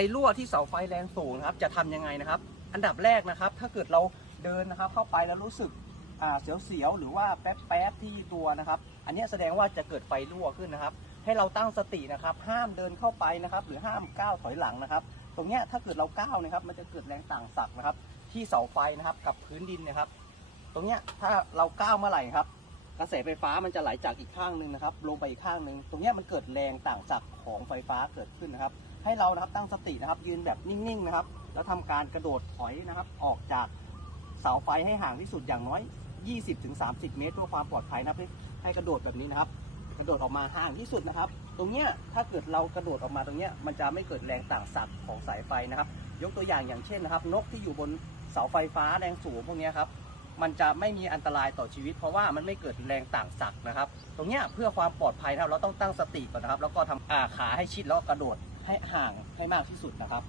ไอรั่วที่เสาไฟแรงสูงนะครับ จะทำยังไงนะครับ อันดับแรกนะครับ ถ้าเกิดเราเดินนะครับ เข้าไปแล้วรู้สึกเสียวๆหรือว่าแป๊บๆที่ตัวนะครับ อันนี้แสดงว่าจะเกิดไฟรั่วขึ้นนะครับ ให้เราตั้งสตินะครับ ห้ามเดินเข้าไปนะครับ หรือห้ามก้าวถอยหลังนะครับ ตรงเนี้ยถ้าเกิดเราก้าวนะครับ มันจะเกิดแรงต่างศักนะครับ ที่เสาไฟนะครับกับพื้นดินนะครับ ตรงเนี้ยถ้าเราก้าวเมื่อไหร่ครับ กระแสไฟฟ้ามันจะไหลจากอีกข้างหนึ่งนะครับ ลงไปอีกข้างหนึ่งตรงนี้มันเกิดแรงต่างศักย์ของไฟฟ้าเกิดขึ้นนะครับ ให้เรานะครับตั้งสตินะครับ ยืนแบบนิ่งๆนะครับ แล้วทำการกระโดดถอยนะครับ ออกจากเสาไฟให้ห่างที่สุดอย่างน้อย 20-30 เมตรเพื่อความปลอดภัยนะครับให้กระโดดแบบนี้นะครับ กระโดดออกมาห่างที่สุดนะครับ ตรงเนี้ยถ้าเกิดเรากระโดดออกมาตรงเนี้ยมันจะไม่เกิดแรงต่างศักย์ของสายไฟนะครับ ยกตัวอย่างอย่างเช่นนะครับ นกที่อยู่บนเสาไฟฟ้าแรงสูงพวกนี้ครับ มันจะไม่มีอันตรายต่อชีวิต เพราะว่ามันไม่เกิดแรงต่างศักย์นะครับ ตรงเนี้ยเพื่อความปลอดภัยนะครับเราต้องตั้งสติก่อนนะครับ แล้วก็ทำอาขาให้ชิดแล้วก็กระโดดให้ห่างให้มากที่สุดนะครับ